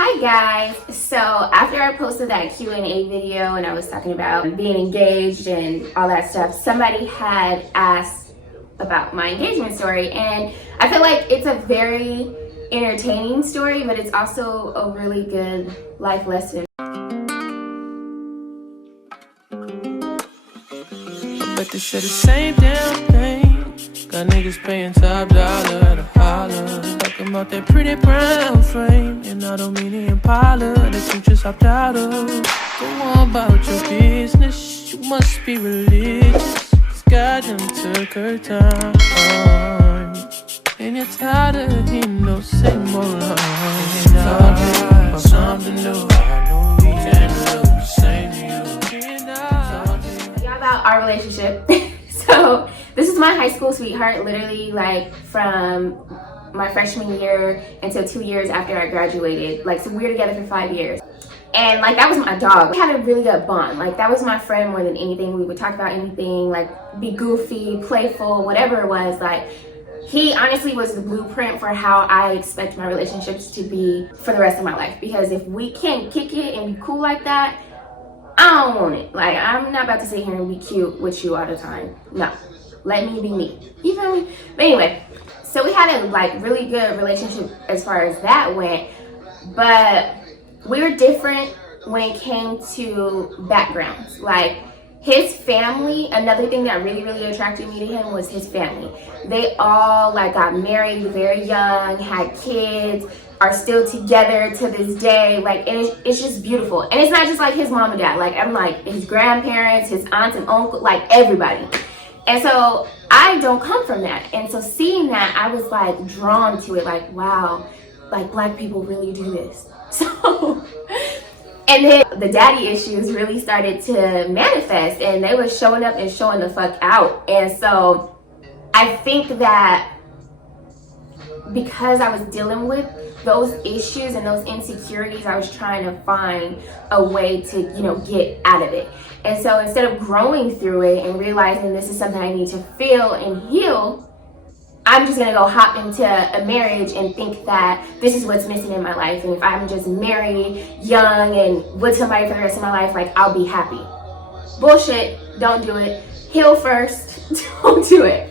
Hi guys! So after I posted that Q&A video and I was talking about being engaged and all that stuff, somebody had asked about my engagement story, and I feel like it's a very entertaining story, but it's also a really good life lesson. I bet they say the same damn thing. Got niggas paying top dollar at a holler, talking about that pretty brown frame, and I don't mean the Impala that you just hopped out of. Go on about your business, you must be religious, 'cause God done took her time, and you're tired of hearing those same old lines. Talking about something new, can't look the same to you. Yeah, about our relationship. So this is my high school sweetheart, literally like from my freshman year until 2 years after I graduated. Like, so we were together for 5 years. And like, that was my dog. We had a really good bond. Like, that was my friend more than anything. We would talk about anything, like be goofy, playful, whatever it was. Like, he honestly was the blueprint for how I expect my relationships to be for the rest of my life. Because if we can't kick it and be cool like that, I don't want it. Like, I'm not about to sit here and be cute with you all the time. No, let me be me. You feel me? But anyway, so we had a like really good relationship as far as that went, but we were different when it came to backgrounds. Like, his family, another thing that really attracted me to him was his family. They all like got married very young, had kids, are still together to this day. Like, and it's just beautiful. And it's not just like his mom and dad. Like, I'm like his grandparents, his aunts and uncle, like everybody. And so I don't come from that. And so seeing that, I was like drawn to it. Like, wow, like Black people really do this. So, and then the daddy issues really started to manifest, and they were showing up and showing the fuck out. And so I think that because I was dealing with those issues and those insecurities, I was trying to find a way to, get out of it. And so instead of growing through it and realizing this is something I need to feel and heal, I'm just gonna go hop into a marriage and think that this is what's missing in my life. And if I'm just married, young, and with somebody for the rest of my life, like, I'll be happy. Bullshit, don't do it. Heal first, don't do it.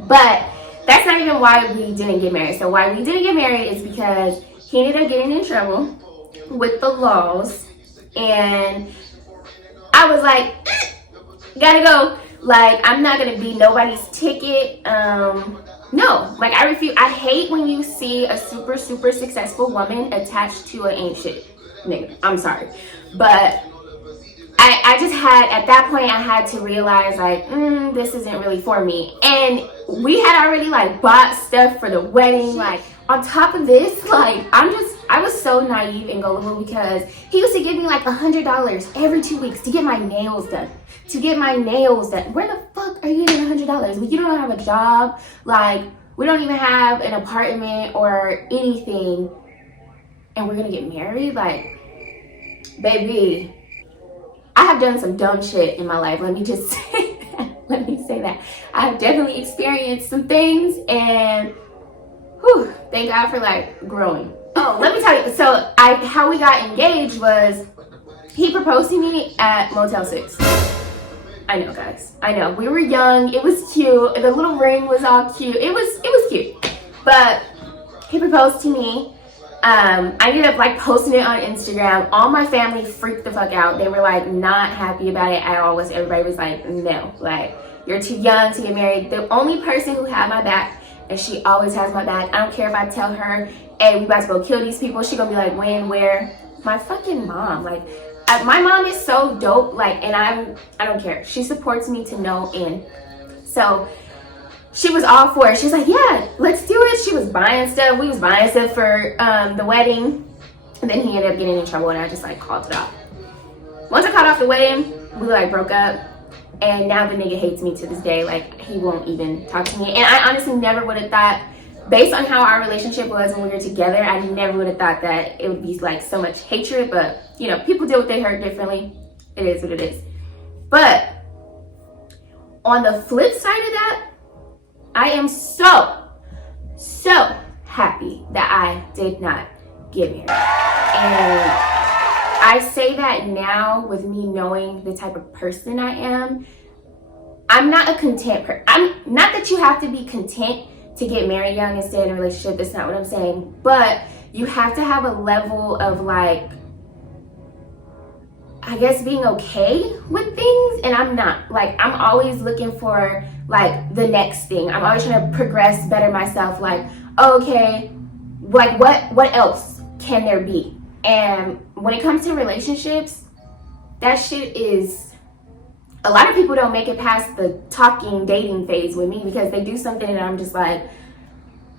But that's not even why we didn't get married. So why we didn't get married is because he ended up getting in trouble with the laws. And I was like, gotta go. Like, I'm not gonna be nobody's ticket. No, like, I refuse. I hate when you see a super successful woman attached to an ain't shit nigga. I'm sorry. But I just had, at that point, I had to realize, like, this isn't really for me. And we had already, like, bought stuff for the wedding. Like, on top of this, like, I was so naive and gullible because he used to give me, like, $100 every 2 weeks to get my nails done. Where the fuck are you getting $100? Like, you don't have a job. Like, we don't even have an apartment or anything. And we're gonna get married? Like, baby, I have done some dumb shit in my life. Let me just say that. I have definitely experienced some things, and thank God for like growing. Oh, let me tell you. So how we got engaged was he proposed to me at Motel 6. I know, guys. I know. We were young. It was cute. The little ring was all cute. It was cute. But he proposed to me. I ended up like posting it on Instagram. All my family freaked the fuck out. They were like not happy about it at all. Everybody was like, no, like, you're too young to get married. The only person who had my back, and she always has my back, I don't care if I tell her, hey, we about to go kill these people, she gonna be like, when, where? My fucking mom. Like, my mom is so dope. Like, and I don't care. She supports me to no end. So she was all for it. She's like, yeah, let's do it. She was buying stuff. We was buying stuff for the wedding. And then he ended up getting in trouble, and I just like called it off. Once I called off the wedding, we like broke up. And now the nigga hates me to this day. Like, he won't even talk to me. And I honestly never would have thought, based on how our relationship was when we were together, I never would have thought that it would be like so much hatred. But, people deal with their hurt differently. It is what it is. But on the flip side of that, I am so happy that I did not get married. And I say that now with me knowing the type of person I am. I'm not a content person. I'm not that you have to be content to get married young and stay in a relationship. That's not what I'm saying. But you have to have a level of like, I guess, being okay with things. And I'm not. Like, I'm always looking for like the next thing. I'm always trying to progress, better myself. Like, okay, like what else can there be? And when it comes to relationships, that shit is, a lot of people don't make it past the talking, dating phase with me because they do something and I'm just like,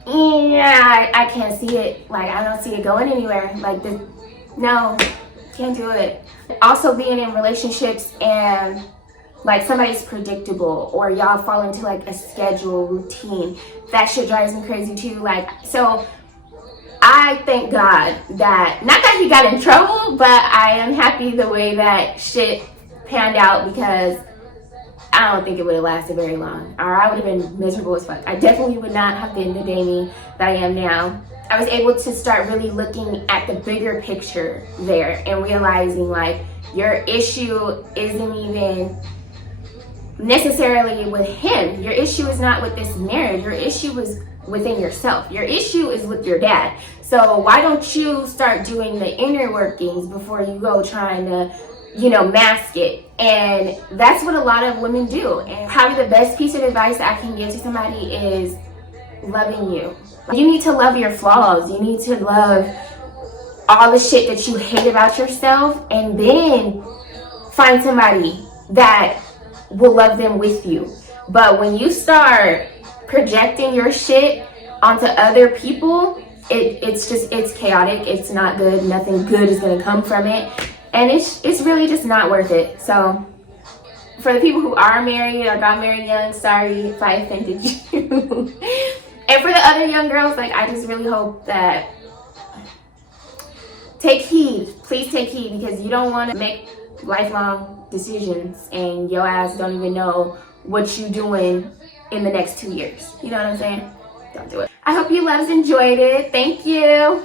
yeah, I can't see it. Like, I don't see it going anywhere. Like, no, can't do it. Also, being in relationships and like somebody's predictable or y'all fall into like a schedule, routine, that shit drives me crazy too. Like, so I thank God that, not that he got in trouble, but I am happy the way that shit panned out because I don't think it would have lasted very long, or I would have been miserable as fuck. I definitely would not have been the Damie that I am now. I was able to start really looking at the bigger picture there and realizing like your issue isn't even necessarily with him. Your issue is not with this marriage. Your issue is within yourself. Your issue is with your dad. So why don't you start doing the inner workings before you go trying to, you know, mask it? And that's what a lot of women do. And probably the best piece of advice I can give to somebody is loving you. You need to love your flaws. You need to love all the shit that you hate about yourself, and then find somebody that will love them with you. But when you start projecting your shit onto other people, it's chaotic. It's not good. Nothing good is going to come from it. And it's really just not worth it. So for the people who are married or got married young, sorry if I offended you. And for the other young girls, like, I just really hope that, take heed. Please take heed, because you don't want to make lifelong decisions and your ass don't even know what you doing in the next 2 years. You know what I'm saying? Don't do it. I hope you loves enjoyed it. Thank you.